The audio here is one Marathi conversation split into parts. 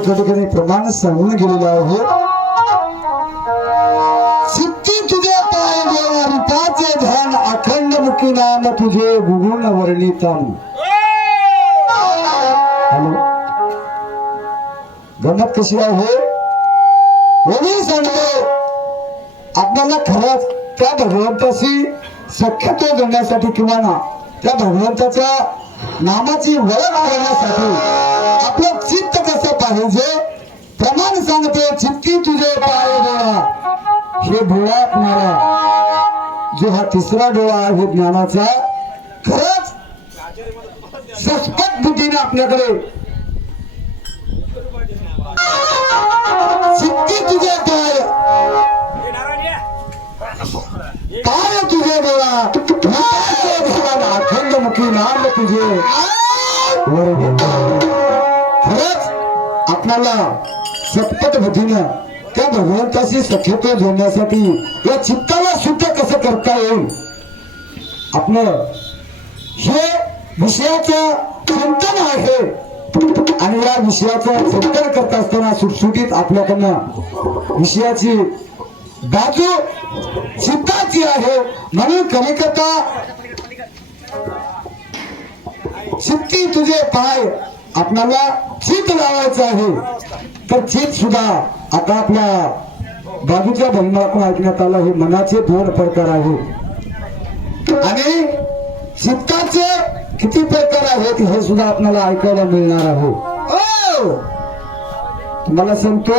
आनंद एका ठिकाणी प्रमाण सांगून गेलेलं आहे. सिद्धी तुझे पाय देवा ध्यान अखंड मुखी नाम तुझे गुगुण वर्णितान हॅलो. गमत कशी आहे? मी सांगतो. आपल्याला खरंच त्या भगवंताशी सख्यत्व देण्यासाठी किंवा ना त्या भगवंताच्या नामाची वळण करण्यासाठी आपलं चित्त म्हणजे प्रमाण सांगते चित्ती तुझे पाय डोळा हे डोळा आपणारा जो हा तिसरा डोळा आहे ज्ञानाचा खरंच सस्पत बुद्धीने आपल्याकडे. चित्ती तुझे पाय. काय तुझे डोळा. अखंड मुखी नाम तुझे. खरंच आपल्याला सतपट बुद्धीनं त्या भगवंताशी सख्यता जोडण्यासाठी या चित्ताला सुद्धा कसं करता येईल? आपलं हे विषयाचं चिंतन आहे. आणि या विषयाचं चिंतन करत असताना सुटसुटीत आपल्याकडनं विषयाची बाजू चित्ताची आहे. म्हणून कलिकता चित्ती तुझे पाय आपल्याला चित लावायचं आहे. तर चित सुद्धा आता आपल्या बाजूच्या बंधातून ऐकण्यात आलं हे मनाचे दोन प्रकार आहेत आणि चित्ताचे किती प्रकार आहेत हे सुद्धा आपल्याला ऐकायला मिळणार आहे. ओ! तुम्हाला सांगतो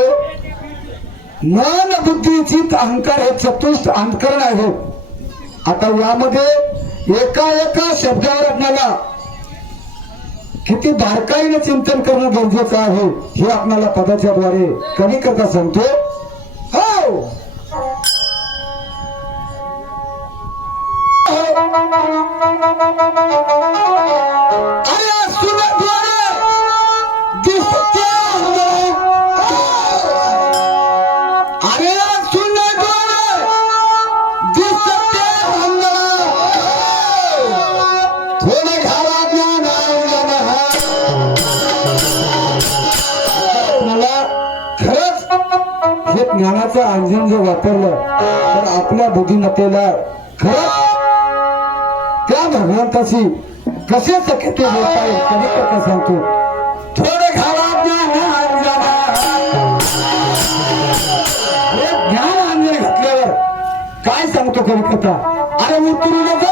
मन बुद्धी चित अहंकार हे चतुष्ट अंतकरण आहेत आता यामध्ये एका एका शब्दावर आपल्याला किती बारकाईने चिंतन करणं गरजेचं आहे हे आपल्याला पदाच्या द्वारे कमी करता सांगतो? हो! अरे म्हणजे ज्ञानाचं अंजन जर वापरलं तर आपल्या बुद्धिमत्तेला खरंच त्या भगवंताशी कसे सख्यते बोलता येईल कधी कथा सांगतो. थोडे घाला ज्ञान हे ज्ञान अंजन घातल्यावर काय सांगतो कधी कथा? अरे उतरू नका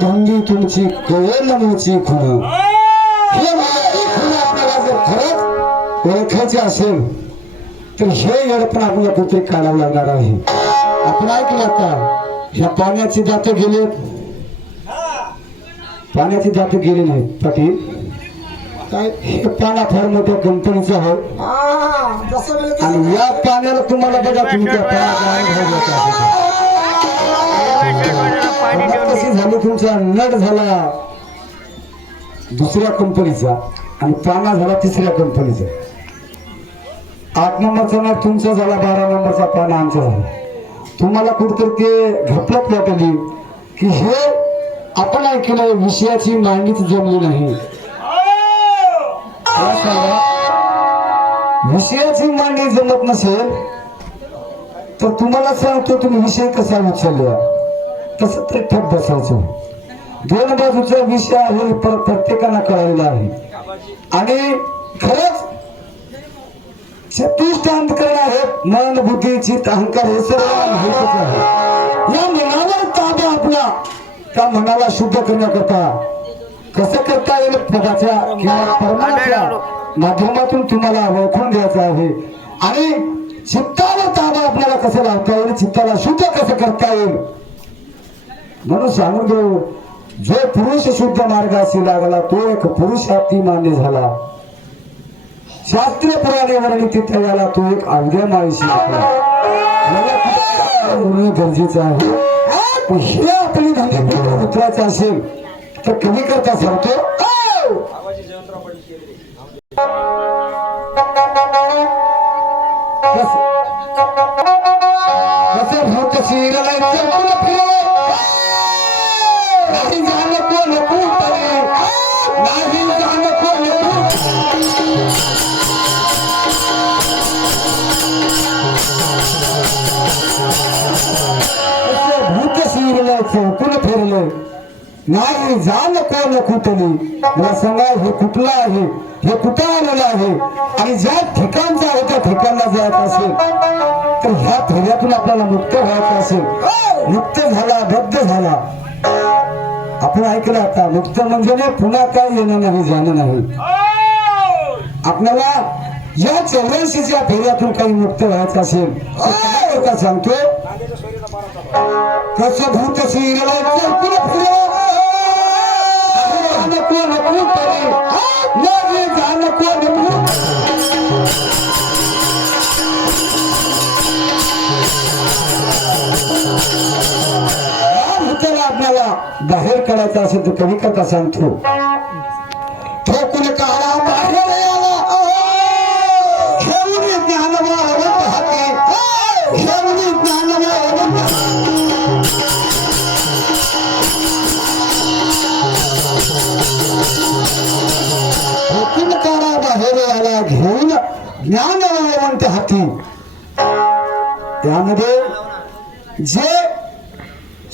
भंगी तुमची कळेल नमूची खुण. हे खुण आपल्याला जर खरंच ओळखायचे असेल तर हे येडपण आपल्याला कुठे काढावं लागणार आहे? आपण ऐकलं का ह्या पाण्याची दाते गेले. पाण्याची दाते गेले नाहीत पाटील. काय? हे पाना फार मोठ्या कंपनीचं आहे. आणि या पाण्याला तुम्हाला बघा तुमच्या पाण्यात कशी झाली तुमचा नट झाला. दुसऱ्या कंपनीचा आणि पाना झाला तिसऱ्या कंपनीचा. आठ नंबरचा नट तुमचा झाला बारा नंबरचा पाना आमचा झाला. तुम्हाला कुठतरी ते घपलत वाटली की हे आपण ऐकलं विषयाची मांडीच जमली नाही. विषयाची मांडणी जमत नसेल तर तुम्हाला सांगतो तुम्ही विषय कसा उचलला. तसं ते ठप बसायचं. दोन बाजूचा विषय आहे प्र- प्रत्येकाला कळलेला आहे. आणि खरंच छत्तीस अंतकरण आहेत मन बुद्धी चित्त अहंकार हे सर्व आहे. या मनावर ताबा आपला त्या मनाला शुद्ध करण्याकरता. कसं करता येईल? पदाच्या किंवा परमाच्या माध्यमातून तुम्हाला ओळखून द्यायचं आहे. आणि चित्तावर ताबा आपल्याला कसं लावता येईल? चित्ताला शुद्ध कसं करता येईल? म्हणून सांगून देऊ जो पुरुष शुद्ध मार्गाशी लागला तो एक पुरुष अति मान्य झाला. शास्त्रीय पुराणे वर्णित त्याला तो एक अवघ्या माळीशी मला होणं गरजेचं आहे. हे आपली धंदे पुढे उतरायचं असेल तर कमी करता सांगतो. नाही जाण कोण कुठली? मला सांगा हे कुठला आहे? हे कुठं आलेलं आहे? आणि ज्या ठिकाणचं आहे त्या ठिकाणला जायचं असेल तर ह्या फेऱ्यातून आपल्याला मुक्त व्हायचं असेल. मुक्त झाला बद्ध झाला. आपण ऐकलं आता मुक्त म्हणजे नाही पुन्हा काय येणं नाही जाणं नाही. आपल्याला या चौऱ्याऐंशीच्या फेऱ्यातून काही मुक्त व्हायचं असेल काय सांगतो? कसं भूत शिरलाय कोण कोण आपल्याला बाहेर काढायचं असेल तर कधी करता सांगतो. बाहेर घेऊन ज्ञान वाळवंत हाती. त्यामध्ये जे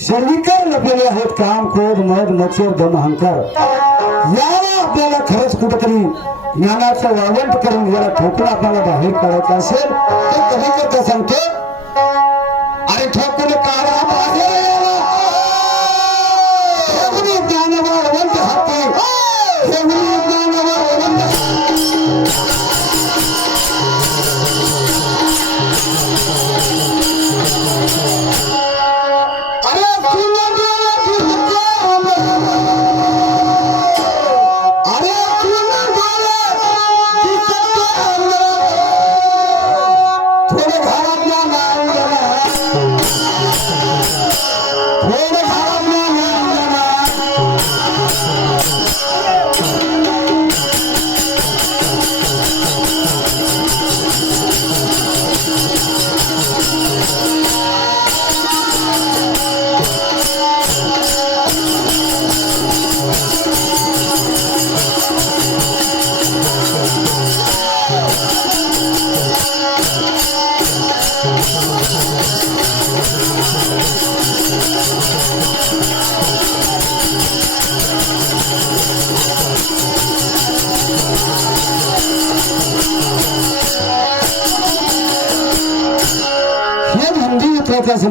सर्विकार लपलेले आहेत काम क्रोध मध मत्सर दम अहंकार याला आपल्याला खरंच कुठेतरी ज्ञानाचं वावंट करून याला ठोकून आपल्याला बाहेर काढायचं असेल तर कधी करता सांगतो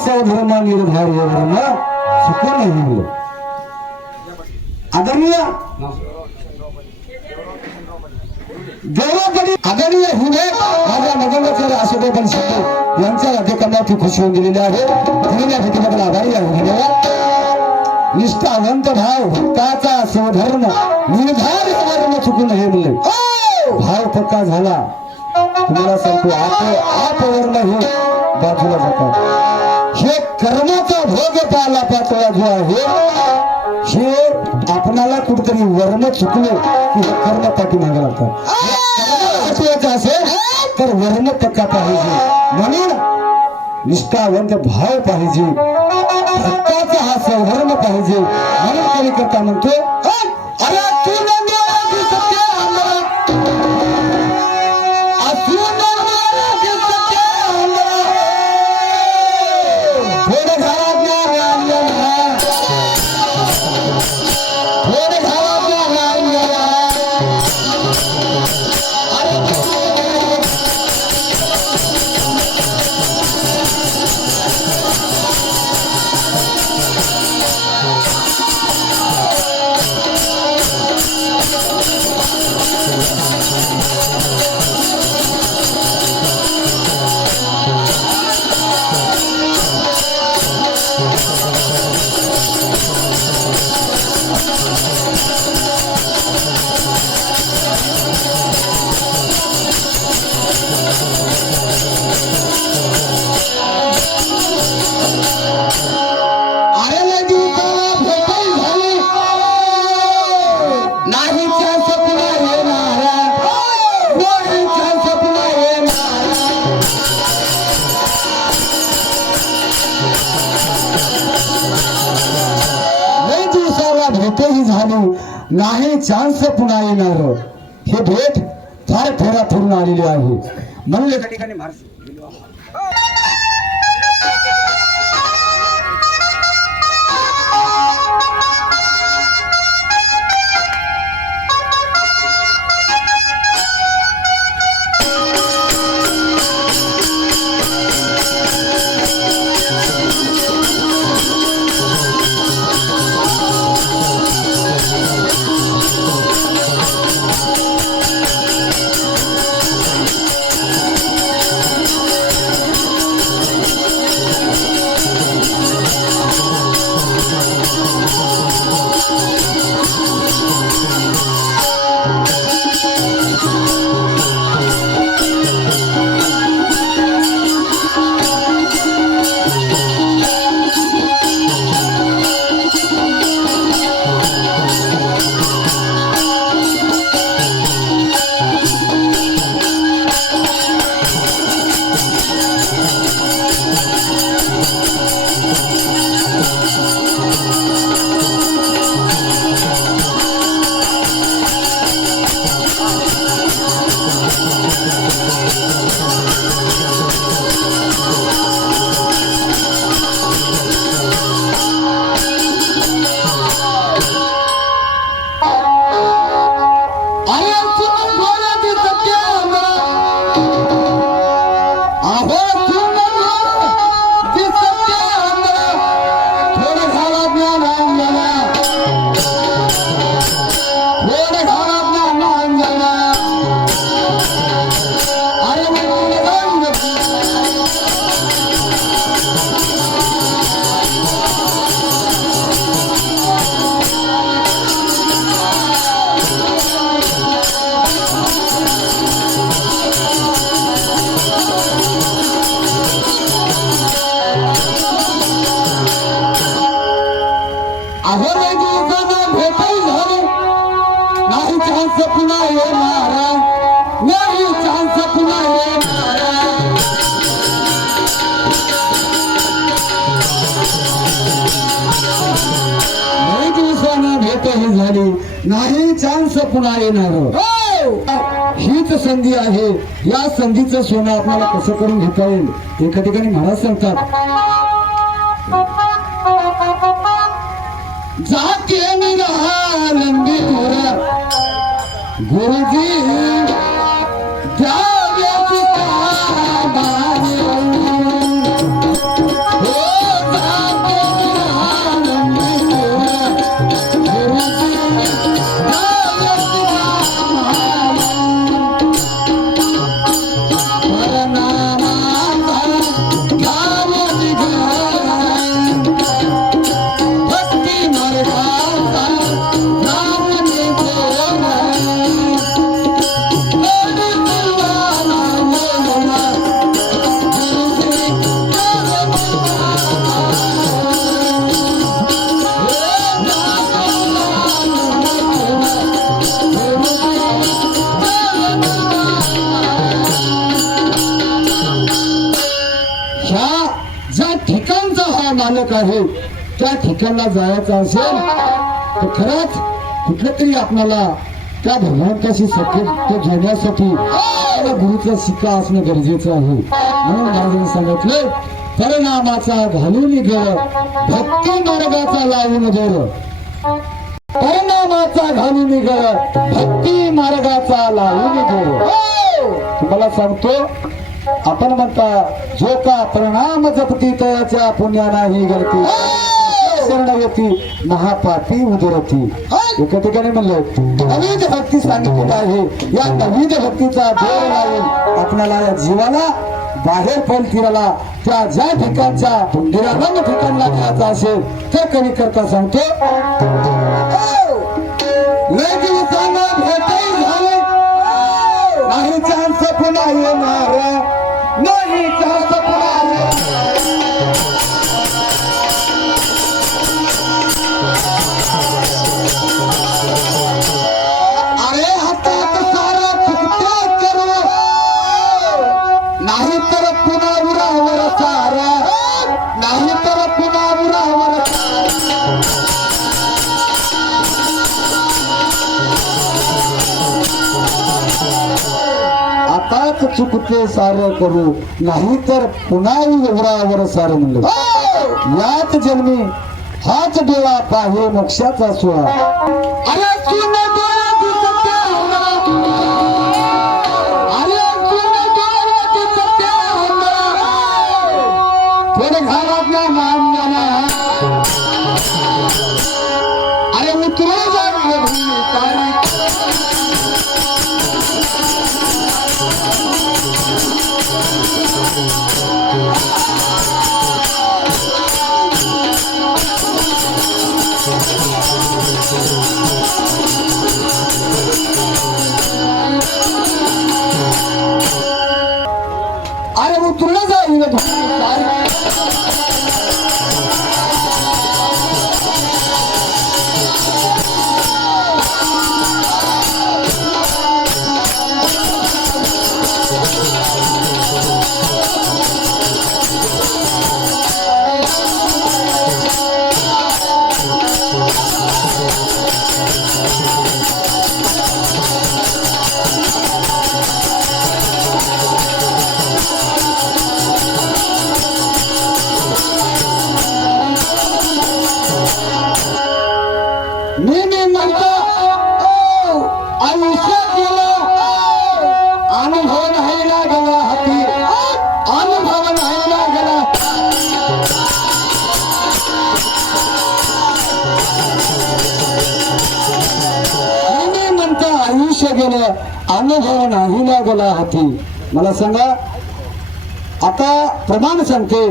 स्वधर्म निर्धार धर्म चुकून नाही आदरणीय देवतरी आदरणीय हिरे माझ्या नगरचार्य आशोबा पण शिंदे यांच्या राज्यकर्माची खुशी होऊन गेलेली आहे दिलेल्या भेटीबद्दल आभारी आहे धन्यवाद निष्ठावंत भाव भक्ताचा स्वधर्म निर्धार वर्ण चुकू नये म्हणले भाव पक्का झाला तुम्हाला सांगतो आप वर्ण हे बाजूला जातात हे कर्माचा भोग पाला पातळा जो आहे हे आपणाला कुठेतरी वर्ण चुकले की हे कर्म पाठीमागे लागतात. हटवायचं असेल तर वर्ण पक्का पाहिजे. म्हणून निष्ठावंत भाव पाहिजे. भक्ताचा हा स्वधर्म पाहिजे. म्हणून कोणी करता म्हणतो म्हणले त्या चान्स पुन्हा येणार. हीच संधी आहे. या संधीचं सोनं आपल्याला कसं करून घेता येईल? एका ठिकाणी महाराज सांगतात जाके मोरा गुरुजी मोठ्याला जायचं असेल तर खरंच कुठलं तरी आपल्याला त्या भगवंताशी सत्य घेण्यासाठी आपल्याला गुरुचा शिक्का असणं गरजेचं आहे. म्हणून महाराजांनी सांगितले परिणामाचा घालून घर भक्ती मार्गाचा लावून घर परिणामाचा घालून घर भक्ती मार्गाचा लावून घर तुम्हाला सांगतो आपण म्हणता जो का परिणाम जपती त्याच्या पुण्याला ही गळती शरणवती महापापी उदरती. एका ठिकाणी म्हणलं नवीन भक्ती सांगितलेली आहे. या नवीन भक्तीचा जोर लावून आपल्याला या जीवाला बाहेर पण फिरायला त्या ज्या ठिकाणच्या निरानंद ठिकाणला जायचं असेल तर कधी करता सांगतो लय दिवसांना भेटही झाले. नाही चान्स पुन्हा येणार चुकते सारं करू नाही तर पुन्हा उरावर सारं म्हणलं. याच जन्मी हाच डोळा पाहे मोक्षाचा अरे Oh. अनुभव नाही लागला हाती मला सांगा आता प्रमाण सांगते.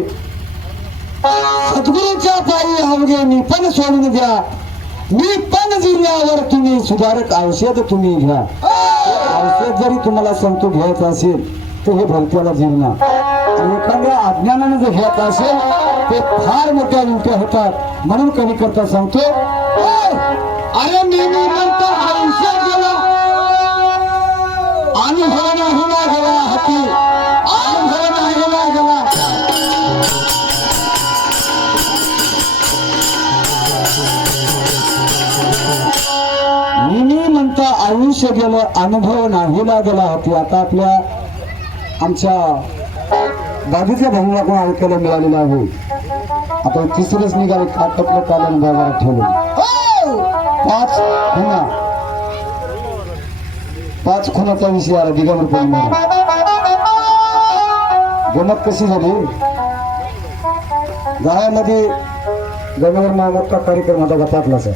सद्गुरूच्या पायी अवघे मी पण सोडून द्या. मी पण जिल्ह्यावर तुम्ही सुधारक औषध तुम्ही घ्या. औषध जरी तुम्हाला सांगतो घ्यायचं असेल तर हे भलत्याला जीवना. आणि एखाद्या अज्ञानाने जर घ्यायचं असेल ते फार मोठ्या उलट्या होतात. म्हणून कमी करता सांगतो "ओ, अरे अनुभव हाती अनुभव मी म्हणता आयुष्य गेलं अनुभव नाही लागला. होती आता आपल्या आमच्या बाजूच्या भाऊला ऐकायला मिळालेलं आहे. आता तिसरंच निघाले काटपलं कालन बाजारात ठेवलं हो! पाच हो खुना पाच खुनाचा विषय आला दिगंबर गमत कशी झाली? गावामध्ये गमेवर मालमत्ता कार्यक्रम होता गटातला सर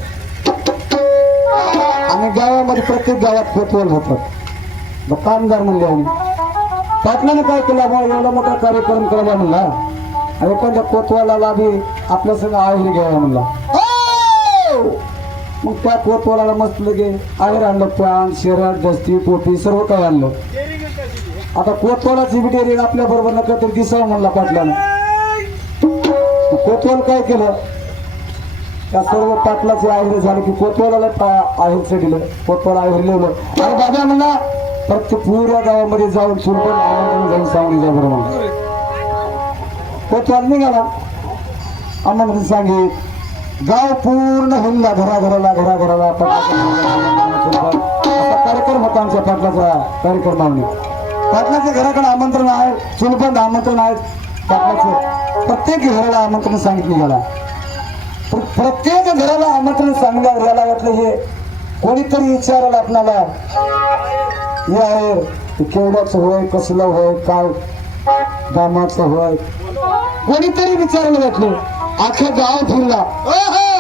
आणि गावामध्ये प्रत्येक गावात कोतवल होतात मग कामगार म्हणले आम्ही पाटलाने काय केला? बा एवढा मोठा कार्यक्रम करायला म्हणला. आणि कोणत्या कोतवाला बी आपल्या सगळं आहेर घ्यावा म्हणला. मग त्या कोतवालाला मस्त लगे आहेर आणलं पॅन्ट शर्ट दस्ती टोपी सर्व काही आणलं. आता कोतवालाची बी डेअरी आपल्या बरोबर नका तर दिसावं म्हणला पाटलानं. कोतवाल काय केलं? त्या सर्व पाटलाचे आहेर झाले की कोतवाला आहेरचं दिलं. कोतवाला आहेर लिहिलं अरे बाबा म्हणला फक्त पुऱ्या गावामध्ये जाऊन सुरपण आनंदाने जाऊन सांगली जा बरोबर कोतवाल निघाला. आमंत्रण सांगित गाव पूर्ण हुल्ला घराघराला घराघराला घरा कार्यक्रम होता आमच्या पाटलाचा कार्यक्रमाने पाटलाच्या घराकडे आमंत्रण आहे चुलबंद आमंत्रण आहे पाटलाचं. प्रत्येक घराला आमंत्रण सांगितलं गेला. प्रत्येक घराला आमंत्रण सांगल्यावर याला वाटलं हे कोणीतरी विचारायला आपणाला. हे आहे ते केवढ्याचं होय कसलं होय काय? दामाचं होय. कोणीतरी विचारायला वाटलं. अख्खं गाव फिरला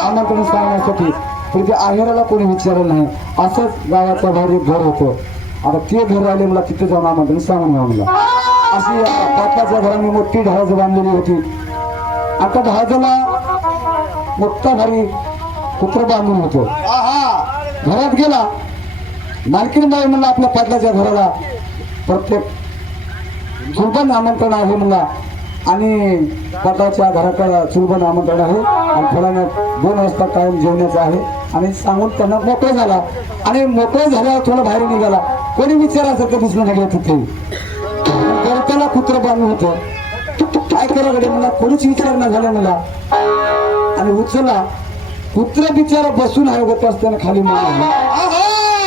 आमंत्रण सांगण्यासाठी. पण ते आहेराला कोणी विचारलं नाही. असंच गावाच्या बाहेर एक घर होतं. आता ते घर आले मला तिथे जाऊन आमंत्रण सांगून मला अशी पाटलाच्या घराने मोठी ढाज बांधलेली होती. आता ढाजाला मोठा भारी कुत्र बांधून होतो. घरात गेला. मालकीन बाई म्हणला आपल्या पाटलाच्या घराला. प्रत्येक चुलबन आमंत्रण आहे म्हणला. आणि पदाच्या घराकडं चुलबन आमंत्रण आहे. आणि फळानं दोन वाजता कायम जेवण्याचं आहे. आणि सांगून त्यांना मोकळं झाला. आणि मोकळं झाल्यावर थोडा बाहेर निघाला. कोणी विचारासारखं दिसलं नाही तिथे. गरताला कुत्र बांधलं होतं. काय करा गडे मला कोणीच विचार ना झाला मला. आणि उचलला. कुत्र बिचारा बसून आहे होत असताना खाली मारला.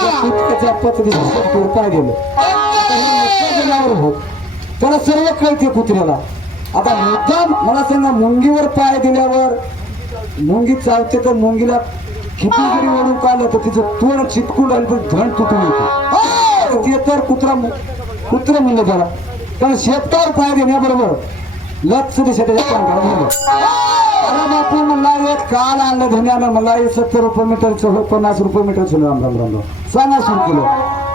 त्या कुत्र्याच्या पत्नीचं गेलं. होत त्याला सर्व कळते कुत्र्याला. आता मुद्दाम मला सांगा मुंगीवर पाय दिल्यावर मुंगी चालते तर मुंगीला किती जरी ओढून काढलं तर तिचं तोंड चिटकून राहिलं तर धण तुटून येतो. हो! ते तर कुत्रा कुत्र म्हणलं त्याला. कारण शेतकार पाय देण्याबरोबर लक्ष दिशा त्याच्या पांढरा झालं अरे बापू म्हणला एक काल आणलं धन्यानं. मला हे सत्तर रुपये मीटरचं होय पन्नास रुपये मीटरचं राम राम राम सांगा सुरू केलं.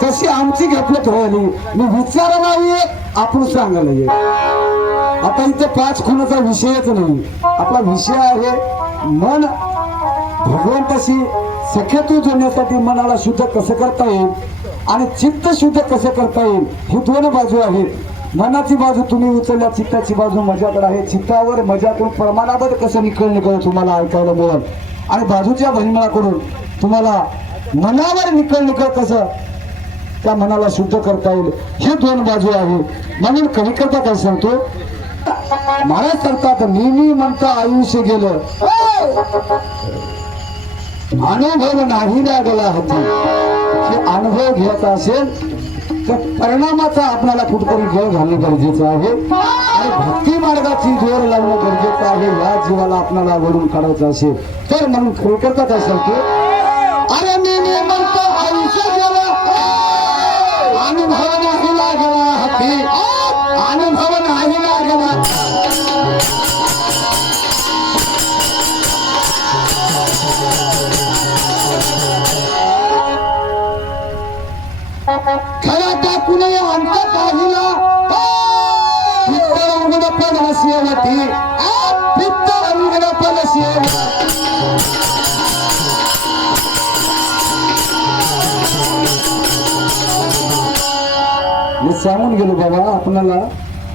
तशी आमची घेतलं व्हायली मी विचारायला ये आपण सांगायला ये आता इथे पाच खुनाचा विषयच नाही. आपला विषय आहे मन भगवंताशी सख्यतू जोडण्यासाठी मनाला शुद्ध कसं करता येईल आणि चित्त शुद्ध कसं करता येईल ही दोन बाजू आहेत. मनाची बाजू तुम्ही उचलल्या चित्ताची बाजू मजाकडे आहे. चित्तावर मजाकडून प्रमाणावर कसं निकळ निकळ तुम्हाला ऐकायला मिळेल. आणि बाजूच्या बहिणाकडून तुम्हाला मनावर निकळ निकळ कसं त्या मनाला शुद्ध करता येईल. हे दोन बाजू आहे. म्हणून कवी काय सांगतो? महाराज सरकार नेहमी म्हणता आयुष्य गेलं. अनुभव नाही लागला हाती. हे अनुभव घेत असेल तर परिणामाचा आपल्याला कुठेतरी जोर घालणं गरजेचं आहे. आणि भक्ती मार्गाची जोर लावणं गरजेचं आहे या जीवाला आपल्याला वरून काढायचं असेल. तर म्हणून खरं असेल की सांगतो. अरे मी सांगून गेलो बाबा आपल्याला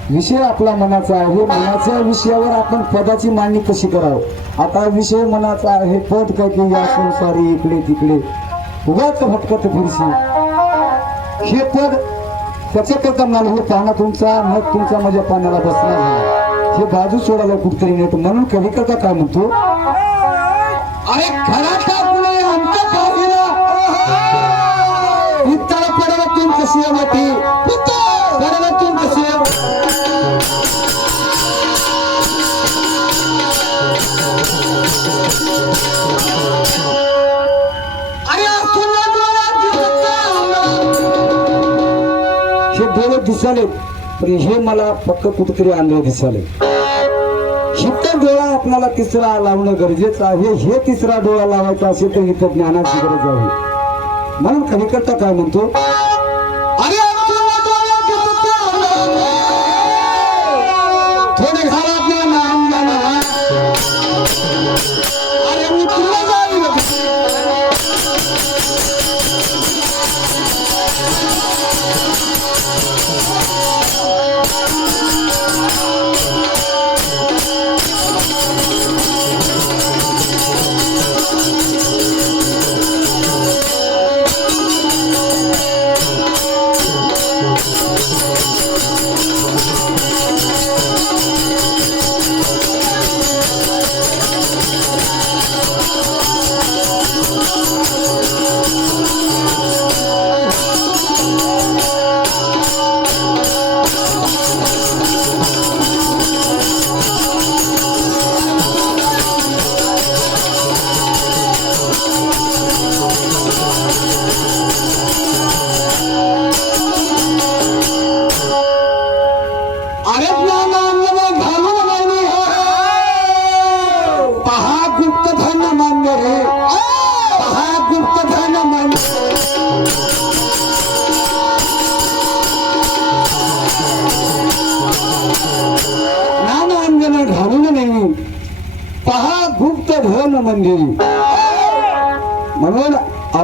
विषय आपला मनाचा आहे. मनाच्या विषयावर आपण पदाची मांडणी कशी करावं? आता विषय मनाचा आहे पद काय की या संसारी इकडे तिकडे. उगाच भटकत फिरशी. हे पद त्याच्या करता मला हे पाहणं तुमचा मग तुमचा माझ्या पाण्याला बसणार नाही. हे बाजू सोडायला कुठतरी नेतो म्हणून कवी करता काय म्हणतो? अरे घरात टाकून आमचं पाहिलं उत्तर पडलं तुम कशी मोठी पडलं तुम कशी अरे तुला डोळ्यात हे डोळे दिसाले पण हे मला पक्क कुठेतरी आणलं दिसाले हिथं डोळा आपल्याला तिसरा लावणं गरजेचं आहे. हे तिसरा डोळा लावायचा असेल तर इथं ज्ञानाची गरज आहे. म्हणून कविकर्ता काय म्हणतो?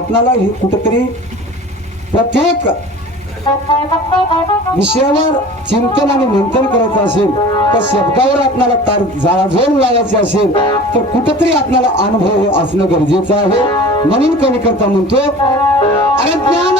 आपणाला हे कुठेतरी प्रत्येक विषयावर चिंतन आणि मंथन करायचं असेल तर शब्दावर आपल्याला तार जाळाझोल लावायचे असेल तर कुठेतरी आपल्याला अनुभव हे असणं गरजेचं आहे. म्हणून कमी करता म्हणतो अरे ज्ञान